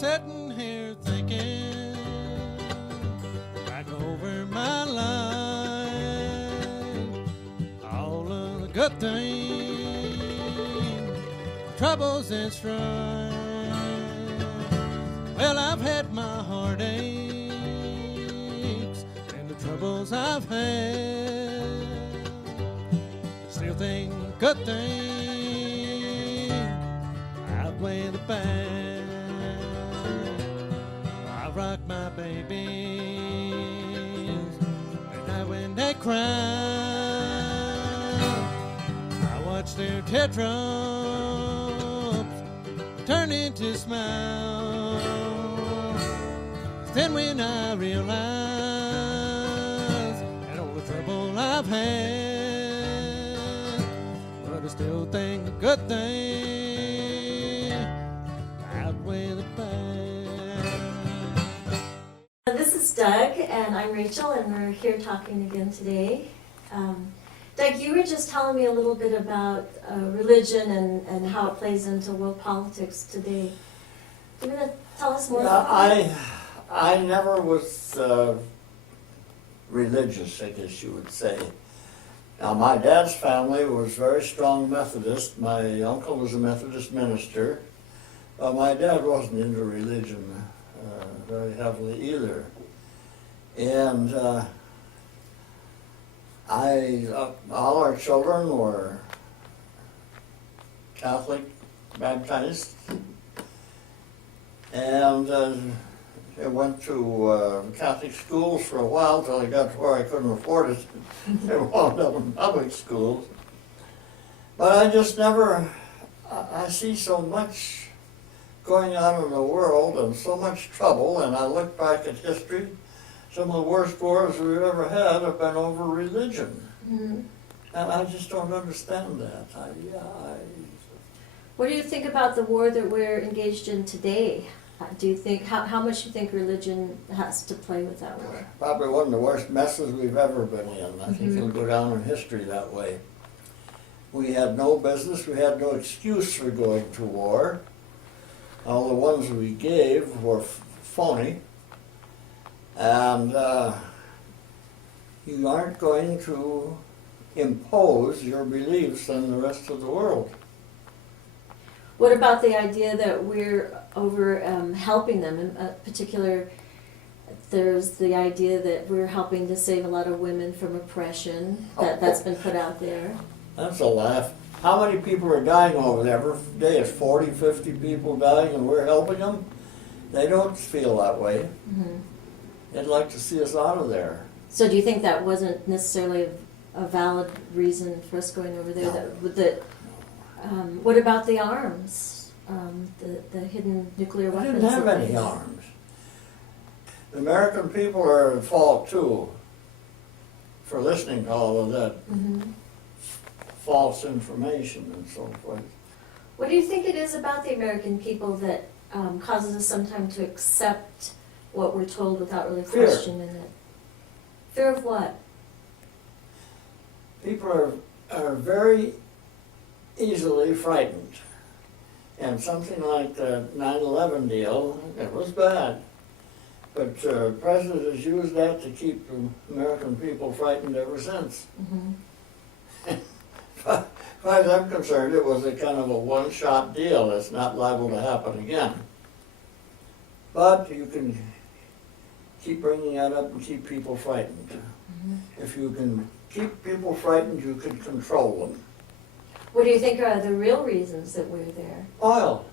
sitting here thinking back over my life, all of the good things, troubles and strife. Well, I've had my heartaches and the troubles I've had. Still think good things outweigh the bad. I rock my babies at night when they cry. I watch their teardrops turn into smiles. Then when I realize that all the trouble I've had, but I still think the good thing outweigh the bad. This is Doug, and I'm Rachel, and we're here talking again today. Doug, you were just telling me a little bit about religion and how it plays into world politics today. Do you want to tell us more about that? I never was religious, I guess you would say. Now, my dad's family was very strong Methodist. My uncle was a Methodist minister. But my dad wasn't into religion very heavily either. And all our children were Catholic, baptized, and I went to Catholic schools for a while till I got to where I couldn't afford it. I wound up in public schools. But I just never, I see so much going on in the world and so much trouble, and I look back at history. Some of the worst wars we've ever had have been over religion. Mm-hmm. And I just don't understand that. What do you think about the war that we're engaged in today? Do you think, how much do you think religion has to play with that war? Probably one of the worst messes we've ever been in. I think it'll go down in history that way. We had no business, we had no excuse for going to war. All the ones we gave were phony. And you aren't going to impose your beliefs on the rest of the world. What about the idea that we're over helping them? In particular, there's the idea that we're helping to save a lot of women from oppression. That's been put out there. That's a laugh. How many people are dying over there? Every day is 40, 50 people dying and we're helping them? They don't feel that way. Mm-hmm. They'd like to see us out of there. So do you think that wasn't necessarily a valid reason for us going over there? No. What about the arms? The hidden nuclear weapons? We didn't have any arms. The American people are at fault too for listening to all of that false information and so forth. What do you think it is about the American people that causes us sometimes to accept what we're told without really questioning it? Fear of what? People are very easily frightened. And something like the 9/11 deal, it was bad. But the President has used that to keep the American people frightened ever since. Mm-hmm. As far as I'm concerned, it was a kind of a one-shot deal. It's not liable to happen again. But you can keep bringing that up and keep people frightened. Mm-hmm. If you can keep people frightened, you can control them. What do you think are the real reasons that we're there? Oil.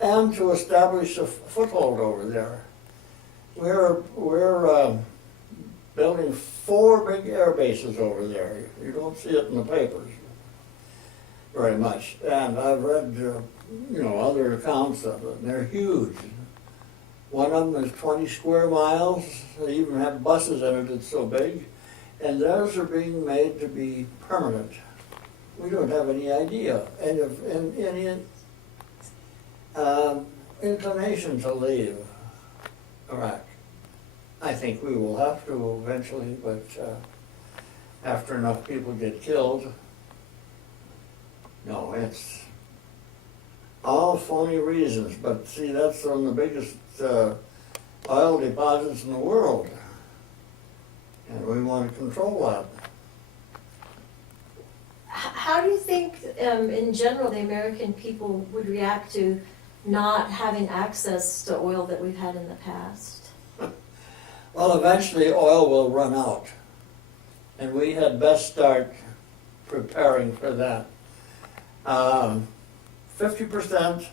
And to establish a foothold over there. We're building 4 big air bases over there. You don't see it in the papers very much. And I've read other accounts of it, and they're huge. One of them is 20 square miles. They even have buses in it, it's so big. And those are being made to be permanent. We don't have any idea, any inclination to leave Iraq. I think we will have to eventually, but after enough people get killed, no, All phony reasons, but see, that's one of the biggest oil deposits in the world. And we want to control that. How do you think, in general, the American people would react to not having access to oil that we've had in the past? Well, eventually oil will run out, and we had best start preparing for that. 50%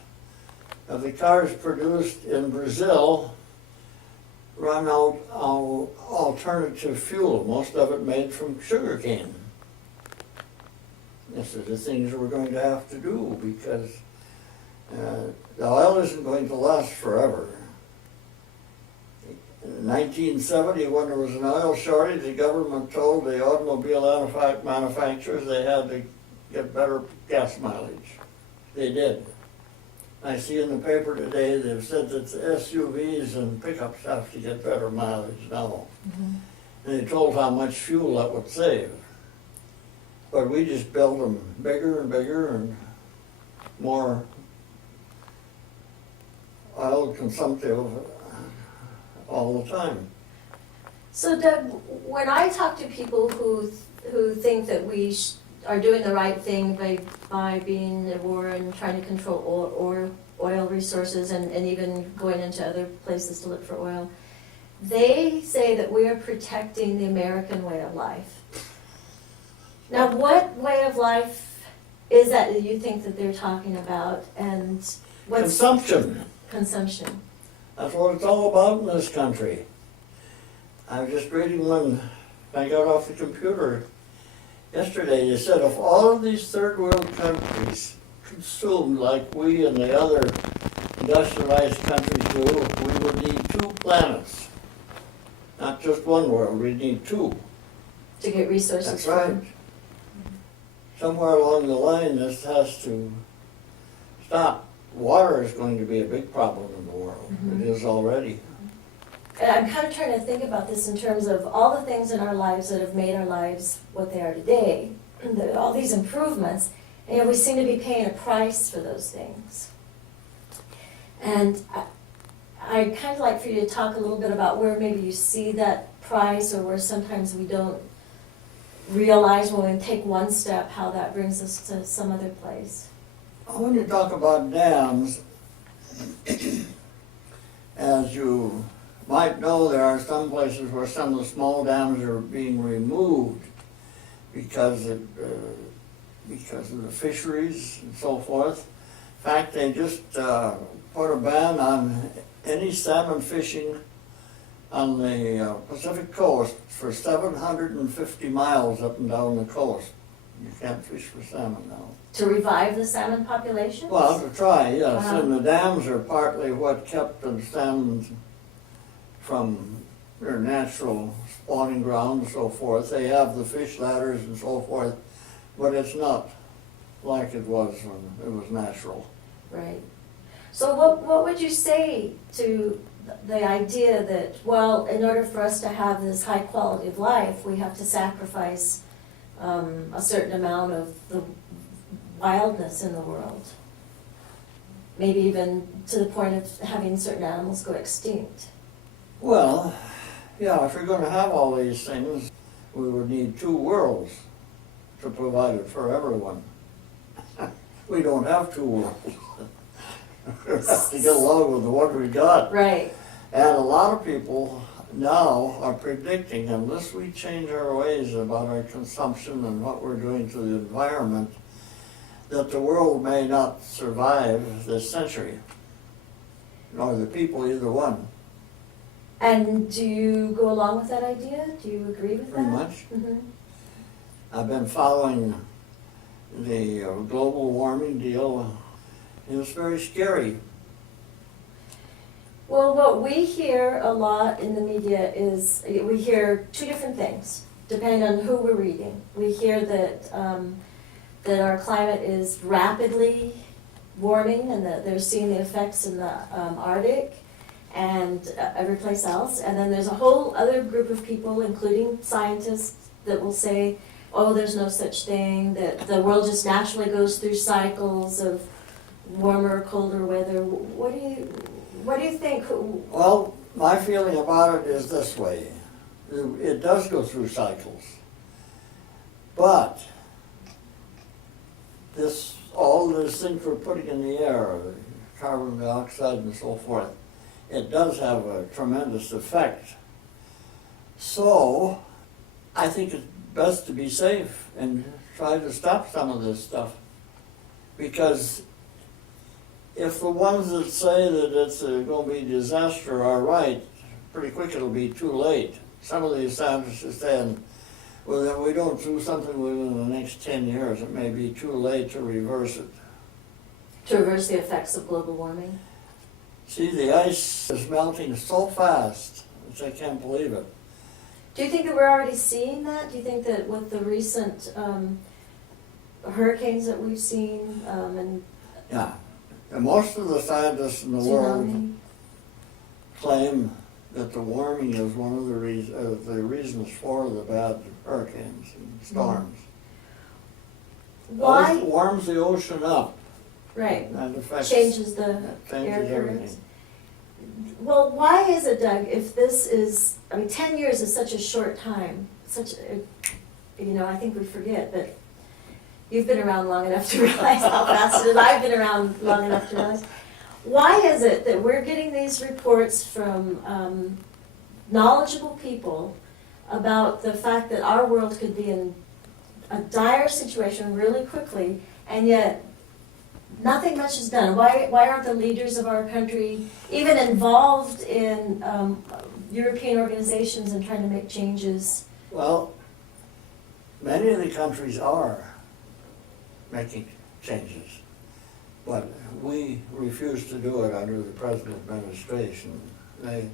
of the cars produced in Brazil run out on alternative fuel, most of it made from sugarcane. This is the things we're going to have to do because the oil isn't going to last forever. In 1970, when there was an oil shortage, the government told the automobile manufacturers they had to get better gas mileage. They did. I see in the paper today they've said that the SUVs and pickups have to get better mileage now. Mm-hmm. And they told how much fuel that would save. But we just build them bigger and bigger and more oil consumptive all the time. So Doug, when I talk to people who think that we are doing the right thing by being at war and trying to control oil resources and even going into other places to look for oil, they say that we are protecting the American way of life. Now, what way of life is that you think that they're talking about, and what's Consumption. consumption? That's what it's all about in this country. I was just reading when I got off the computer yesterday. They said if all of these third world countries consumed like we and the other industrialized countries do, we would need 2 planets. Not just one world, we need 2. To get resources That's from. right. Somewhere along the line, this has to stop. Water is going to be a big problem in the world. Mhm. It is already. And I'm kind of trying to think about this in terms of all the things in our lives that have made our lives what they are today, all these improvements, and yet we seem to be paying a price for those things. And I'd kind of like for you to talk a little bit about where maybe you see that price, or where sometimes we don't realize when we take one step how that brings us to some other place. When you talk about dams, as you might know, there are some places where some of the small dams are being removed because of the fisheries and so forth. In fact, they just put a ban on any salmon fishing on the Pacific coast for 750 miles up and down the coast. You can't fish for salmon now. To revive the salmon populations? Well, to try, yes. Uh-huh. And the dams are partly what kept the salmon from their natural spawning ground and so forth. They have the fish ladders and so forth, but it's not like it was when it was natural. Right. So what would you say to the idea that, well, in order for us to have this high quality of life, we have to sacrifice a certain amount of the wildness in the world? Maybe even to the point of having certain animals go extinct. Well, yeah, if you're going to have all these things, we would need 2 worlds to provide it for everyone. We don't have 2 worlds. We have to get along with the one we got. Right. And a lot of people now are predicting, unless we change our ways about our consumption and what we're doing to the environment, that the world may not survive this century, nor the people, either one. And do you go along with that idea? Do you agree with that? Pretty much. Mm-hmm. I've been following the global warming deal. It's very scary. Well, what we hear a lot in the media is, we hear 2 different things, depending on who we're reading. We hear that that our climate is rapidly warming and that they're seeing the effects in the Arctic and every place else. And then there's a whole other group of people, including scientists, that will say, oh, there's no such thing, that the world just naturally goes through cycles of warmer, colder weather. What do you think? Well, my feeling about it is this way. It does go through cycles. But all these things we're putting in the air, carbon dioxide and so forth, it does have a tremendous effect. So I think it's best to be safe and try to stop some of this stuff. Because if the ones that say that it's going to be a disaster are right, pretty quick it'll be too late. Some of these scientists are saying, well, if we don't do something within the next 10 years, it may be too late to reverse it. To reverse the effects of global warming? See, the ice is melting so fast, I can't believe it. Do you think that we're already seeing that? Do you think that with the recent hurricanes that we've seen and Yeah, and most of the scientists in the world tsunami? claim that the warming is one of the reasons for the bad hurricanes and storms. Why? It warms the ocean up Right. and affects Changes the changes air currents. everything. Well, why is it, Doug, if this is, 10 years is such a short time, I think we forget, but you've been around long enough to realize how fast it is. I've been around long enough to realize. Why is it that we're getting these reports from knowledgeable people about the fact that our world could be in a dire situation really quickly, and yet nothing much is done? Why aren't the leaders of our country even involved in European organizations and trying to make changes? Well, many of the countries are making changes, but we refuse to do it under the present administration. They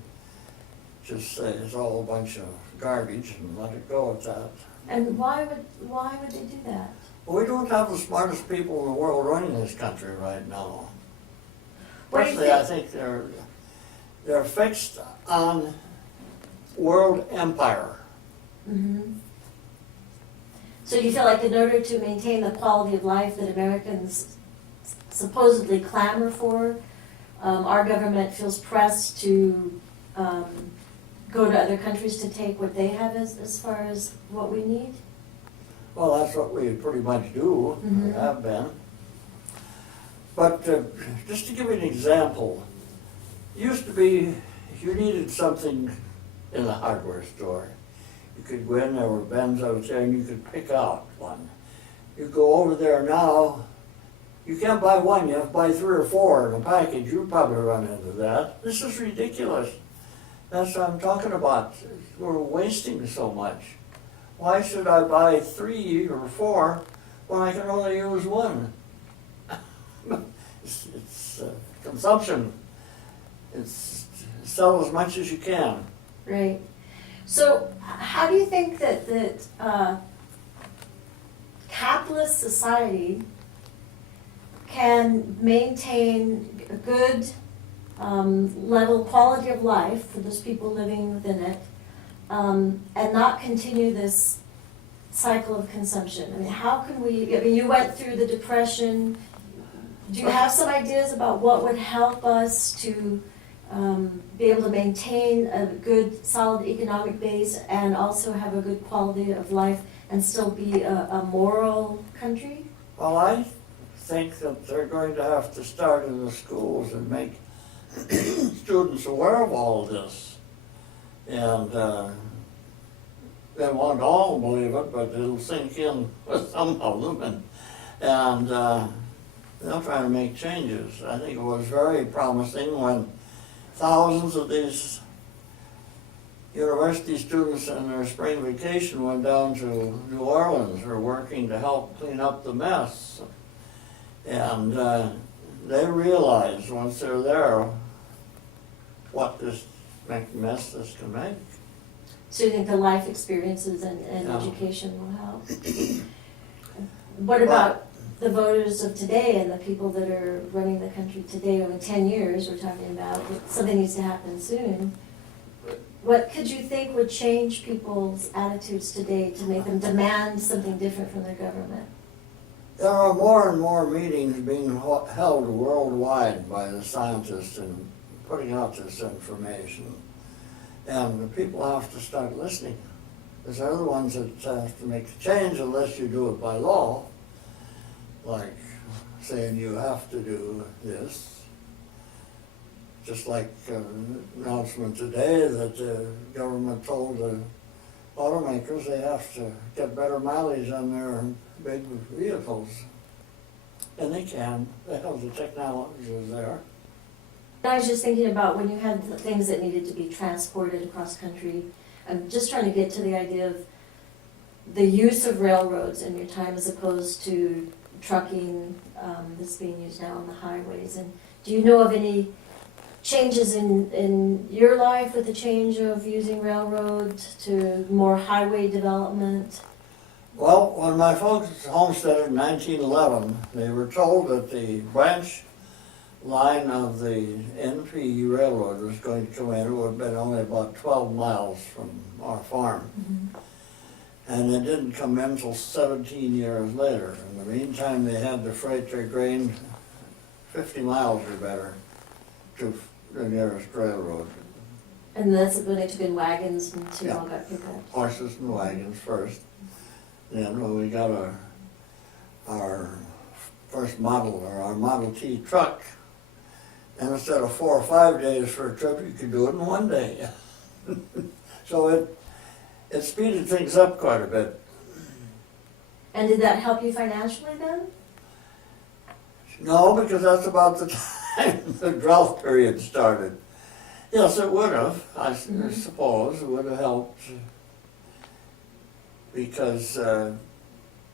just say it's all a bunch of garbage and let it go at that. And why would they do that? We don't have the smartest people in the world running this country right now. What do you Personally, I think they're fixed on world empire. Mm-hmm. So you feel like in order to maintain the quality of life that Americans supposedly clamor for, our government feels pressed to go to other countries to take what they have as far as what we need? Well, that's what we pretty much do, Mhm. have been. But just to give you an example, it used to be if you needed something in the hardware store, you could go in, there were bins out there, and you could pick out one. You go over there now, you can't buy one, you have to buy 3 or 4 in a package. You probably run into that. This is ridiculous. That's what I'm talking about. We're wasting so much. Why should I buy 3 or 4 when I can only use 1? It's consumption. It's sell as much as you can. Right. So how do you think that capitalist society can maintain a good level, quality of life for those people living within it, and not continue this cycle of consumption? I mean, how can we, you went through the Depression. Do you have some ideas about what would help us to be able to maintain a good, solid economic base and also have a good quality of life and still be a moral country? Well, I think that they're going to have to start in the schools and make students aware of all of this. And they won't all believe it, but it'll sink in with some of them. And they'll try to make changes. I think it was very promising when thousands of these university students in their spring vacation went down to New Orleans, were working to help clean up the mess. And they realized once they're there what this mess this can make. So you think the life experiences and Yeah. education will help? What about the voters of today and the people that are running the country today? In 10 years, we're talking about something needs to happen soon. What could you think would change people's attitudes today to make them demand something different from their government? There are more and more meetings being held worldwide by the scientists and putting out this information. And the people have to start listening, because they're the ones that have to make the change unless you do it by law, like saying you have to do this. Just like an announcement today that the government told the automakers they have to get better mileage on their big vehicles. And they can. They have the technology there. I was just thinking about when you had the things that needed to be transported across country. I'm just trying to get to the idea of the use of railroads in your time as opposed to trucking that's being used now on the highways. And do you know of any changes in your life with the change of using railroads to more highway development? Well, when my folks homesteaded in 1911, they were told that the branch line of the NP Railroad was going to come in. It would have been only about 12 miles from our farm. Mm-hmm. And it didn't come in until 17 years later. In the meantime, they had to freight their grain 50 miles or better to the nearest railroad. And that's when they took in wagons until Yeah. all got picked up. Horses and wagons first. Then when we got our first model, or our Model T truck, and instead of 4 or 5 days for a trip, you could do it in 1 day. So it speeded things up quite a bit. And did that help you financially then? No, because that's about the time the drought period started. Yes, it would have. I suppose it would have helped, because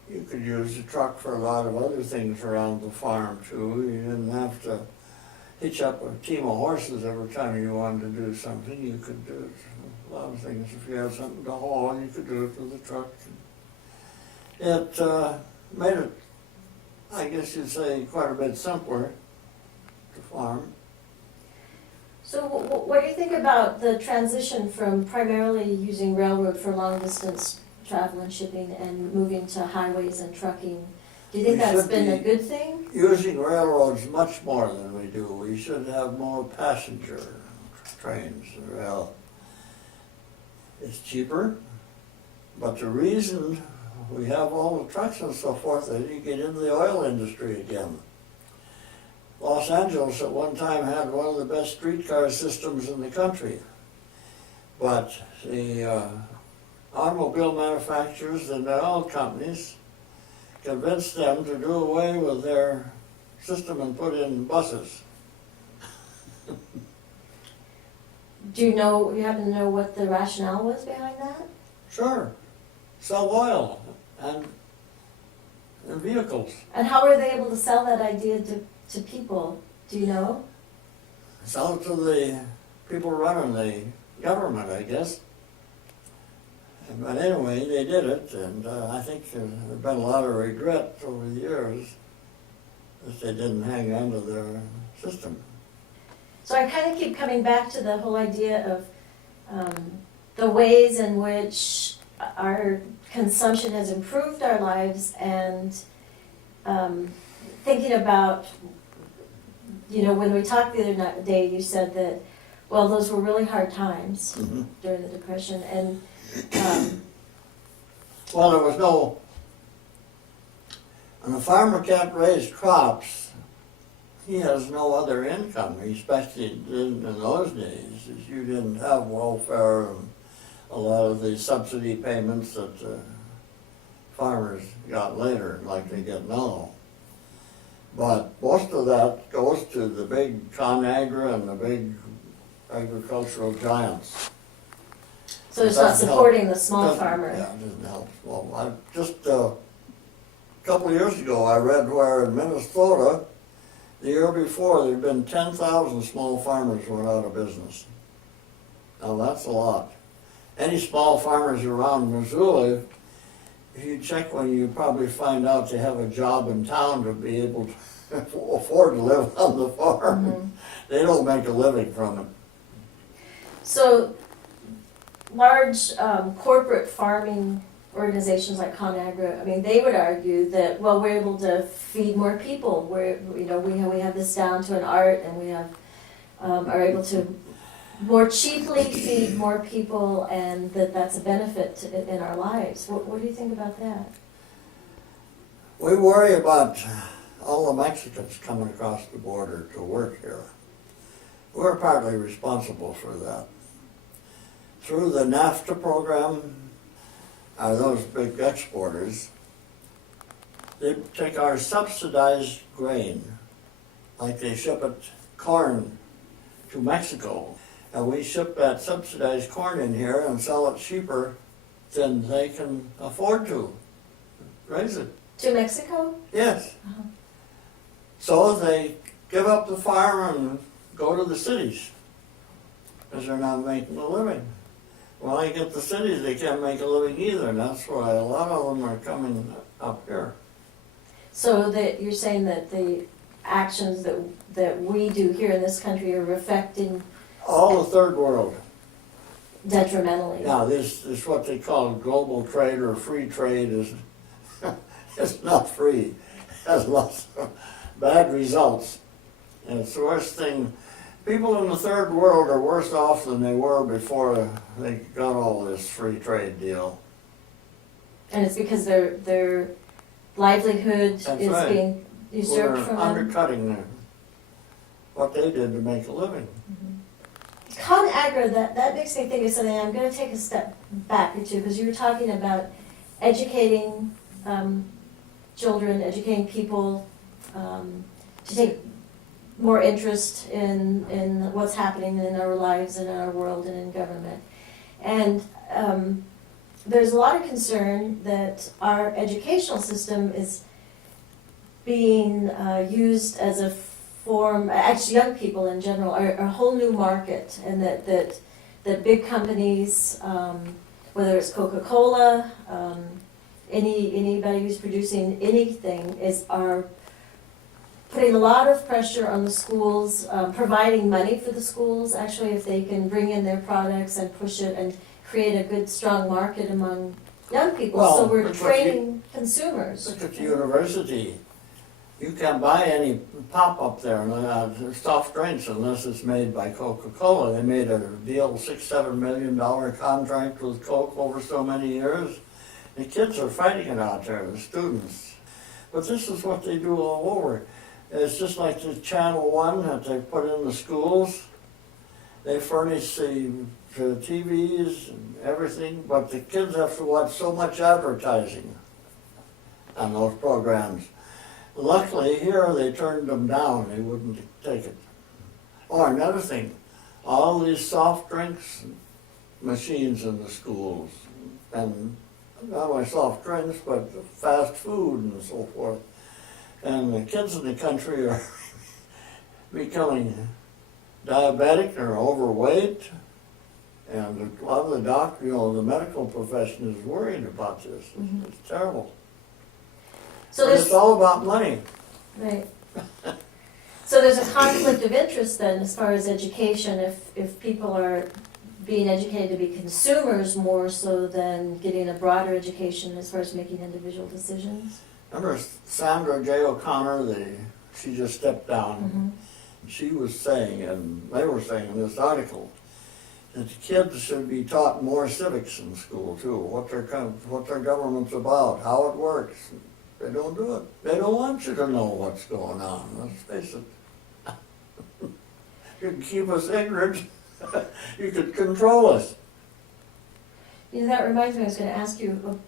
you could use the truck for a lot of other things around the farm too. You didn't have to hitch up a team of horses every time you wanted to do something. You could do a lot of things. If you had something to haul, you could do it with the truck. It made it, I guess you'd say, quite a bit simpler to farm. So what do you think about the transition from primarily using railroad for long distance travel and shipping and moving to highways and trucking? Do you think We that's should been a be good thing? Using railroads much more than we do. We should have more passenger trains. Well, it's cheaper, but the reason we have all the trucks and so forth is you get into the oil industry again. Los Angeles at one time had one of the best streetcar systems in the country, but the automobile manufacturers and the oil companies convinced them to do away with their system and put in buses. Do you happen to know what the rationale was behind that? Sure, sell oil and vehicles. And how were they able to sell that idea to people? Do you know? Sell it to the people running the government, I guess. But anyway, they did it, and I think there's been a lot of regret over the years that they didn't hang on to their system. So I kind of keep coming back to the whole idea of the ways in which our consumption has improved our lives, and thinking about, when we talked the other day, you said that, well, those were really hard times Mm-hmm. during the Depression, and Well, there was no, when a farmer can't raise crops, he has no other income, especially in those days. You didn't have welfare and a lot of the subsidy payments that farmers got later, like they get now. But most of that goes to the big ConAgra and the big agricultural giants. so it's not Doesn't supporting help. the small Doesn't- farmer. Yeah, it doesn't help. Well, just a couple of years ago, I read where in Minnesota, the year before, there'd been 10,000 small farmers went out of business. Now, that's a lot. Any small farmers around Missoula, if you check one, you probably find out they have a job in town to be able to afford to live on the farm. Mhm. They don't make a living from it. So large corporate farming organizations like ConAgra, I mean, they would argue that, well, we're able to feed more people. We have this down to an art, and we have, are able to more cheaply feed more people, and that's a benefit in our lives. What do you think about that? We worry about all the Mexicans coming across the border to work here. We're partly responsible for that. Through the NAFTA program, are those big exporters, they take our subsidized grain, like they ship it corn to Mexico, and we ship that subsidized corn in here and sell it cheaper than they can afford to raise it. To Mexico? Yes. Uh-huh. So they give up the farm and go to the cities, because they're not making a living. When I get to cities, they can't make a living either, and that's why a lot of them are coming up here. So that you're saying that the actions that we do here in this country are affecting All the third world. detrimentally? Now, this is what they call global trade or free trade. Is it's not free. It has lots of bad results. And it's the worst thing. People in the third world are worse off than they were before they got all this free trade deal. And it's because their livelihood That's is right. being usurped We're from them? undercutting what they did to make a living. ConAgra, that makes me think of something. I'm going to take a step back or two, because you were talking about educating children, educating people to take more interest in what's happening in our lives and in our world and in government. And there's a lot of concern that our educational system is being used as a form, actually young people in general, are a whole new market, and that big companies, whether it's Coca-Cola, anybody who's producing anything, are putting a lot of pressure on the schools, providing money for the schools, actually, if they can bring in their products and push it and create a good, strong market among young people. Well, So we're that's what training consumers. Look at the university. You can't buy any pop up there, soft drinks, unless it's made by Coca-Cola. They made a deal, $6-7 million contract with Coke over so many years. The kids are fighting it out there, the students. But this is what they do all over. It's just like the Channel 1 that they put in the schools. They furnish the TVs and everything, but the kids have to watch so much advertising on those programs. Luckily, here they turned them down. They wouldn't take it. Oh, another thing, all these soft drinks machines in the schools, and not only soft drinks, but fast food and so forth. And the kids in the country are becoming diabetic or overweight, and a lot of the doctor, the medical profession is worried about this. Mhm. It's terrible. So But it's all about money. Right. So there's a conflict of interest then as far as education, if people are being educated to be consumers more so than getting a broader education as far as making individual decisions. Remember Sandra J. O'Connor, she just stepped down. She was saying, and they were saying in this article, that the kids should be taught more civics in school too, what their government's about, how it works. They don't do it. They don't want you to know what's going on, let's face it. You can keep us ignorant, you could control us. You know, that reminds me, I was going to ask you,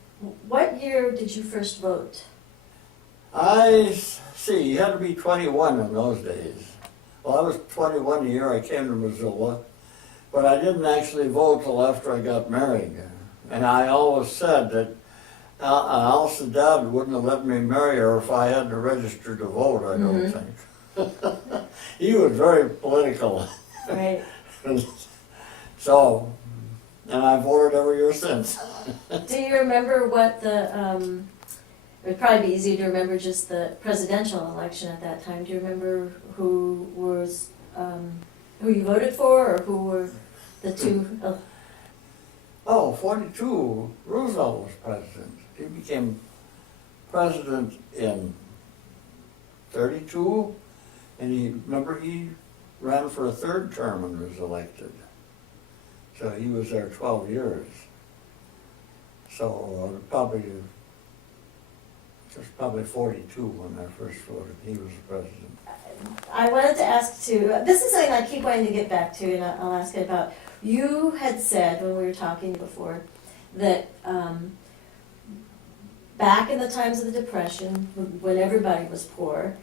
what year did you first vote? You had to be 21 in those days. Well, I was 21 the year I came to Missoula, but I didn't actually vote till after I got married. And I always said that Alice's dad wouldn't have let me marry her if I hadn't registered to vote, I don't think. He was very political. Right. So, and I've voted every year since. Do you remember what it would probably be easy to remember just the presidential election at that time. Do you remember who you voted for, or who were the two? Oh, 42, Roosevelt was president. He became president in 32, and he ran for a third term and was elected. So he was there 12 years. So just probably 42 when I first voted. He was the president. I wanted to ask too, this is something I keep wanting to get back to, and I'll ask it about. You had said when we were talking before that back in the times of the Depression, when everybody was poor,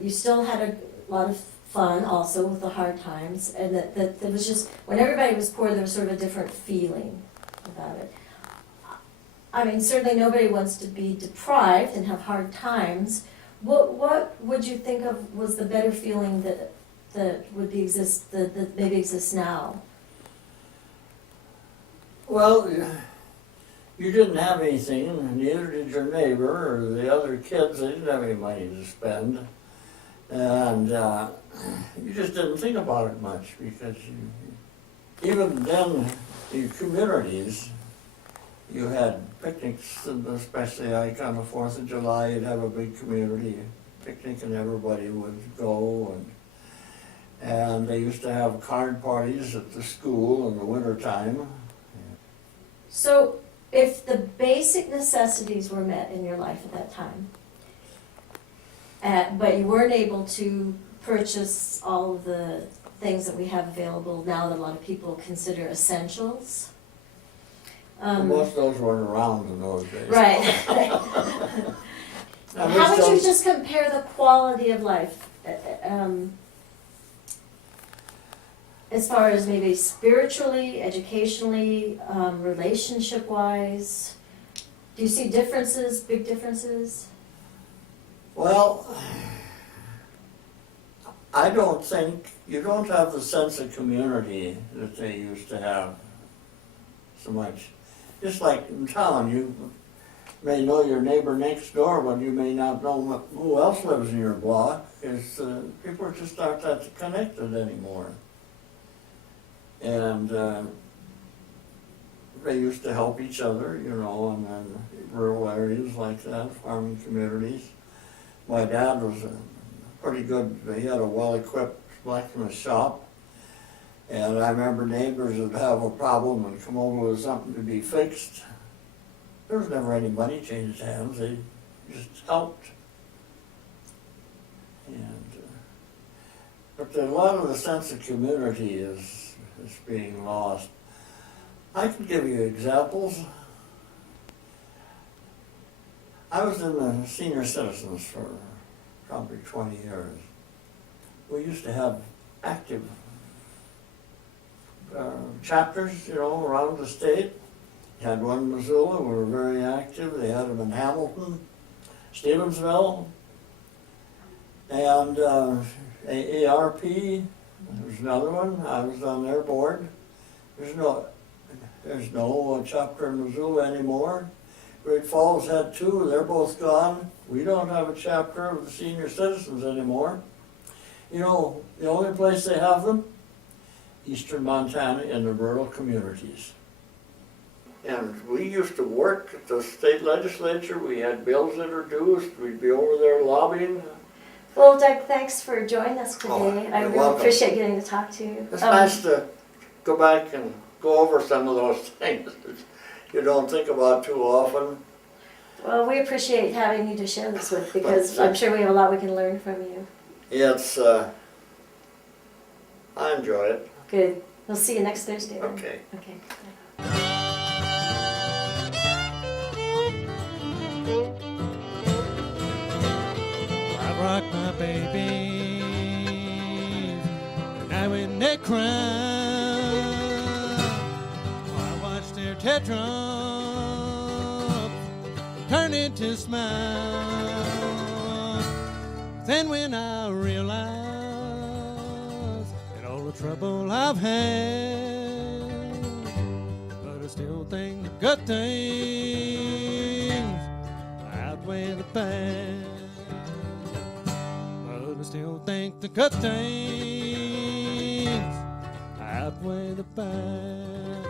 you still had a lot of fun also with the hard times, and that there was just, when everybody was poor, there was sort of a different feeling about it. I mean, certainly nobody wants to be deprived and have hard times. What would you think of was the better feeling that maybe exists now? Well, you didn't have anything, and neither did your neighbor or the other kids. They didn't have any money to spend. And you just didn't think about it much because even then, in communities, you had picnics, and especially like on the 4th of July, you'd have a big community picnic and everybody would go. And they used to have card parties at the school in the wintertime. So if the basic necessities were met in your life at that time, but you weren't able to purchase all of the things that we have available now that a lot of people consider essentials. Most of those weren't around in those days. Right. How would you just compare the quality of life as far as maybe spiritually, educationally, relationship-wise? Do you see differences, big differences? Well, I don't think, you don't have the sense of community that they used to have so much. Just like in town, you may know your neighbor next door, but you may not know who else lives in your block, because people just aren't that connected anymore. And they used to help each other, you know, in rural areas like that, farming communities. My dad was pretty good, he had a well-equipped blacksmith shop. And I remember neighbors would have a problem and come over with something to be fixed. There was never any money changed hands, they just helped. And, but a lot of the sense of community is being lost. I can give you examples. I was in the senior citizens for probably 20 years. We used to have active chapters, you know, around the state. You had one in Missoula, we were very active. They had them in Hamilton, Stevensville, and AARP. There's another one. I was on their board. There's no chapter in Missoula anymore. Great Falls had two. They're both gone. We don't have a chapter of the senior citizens anymore. You know, the only place they have them, eastern Montana in the rural communities. And we used to work at the state legislature. We had bills introduced. We'd be over there lobbying. Well, Doug, thanks for joining us today. Oh, I really welcome. appreciate getting to talk to you. It's nice to go back and go over some of those things that you don't think about too often. Well, we appreciate having you to share this with, because I'm sure we have a lot we can learn from you. It's, I enjoy it. Good. We'll see you next Thursday then. Okay. Okay. I rock my babies, and I when they cry, I watch their teardrops turn into smiles. Then when I realize that all the trouble I've had, but I still think the good things outweigh the bad. But I still think the good things outweigh the bad.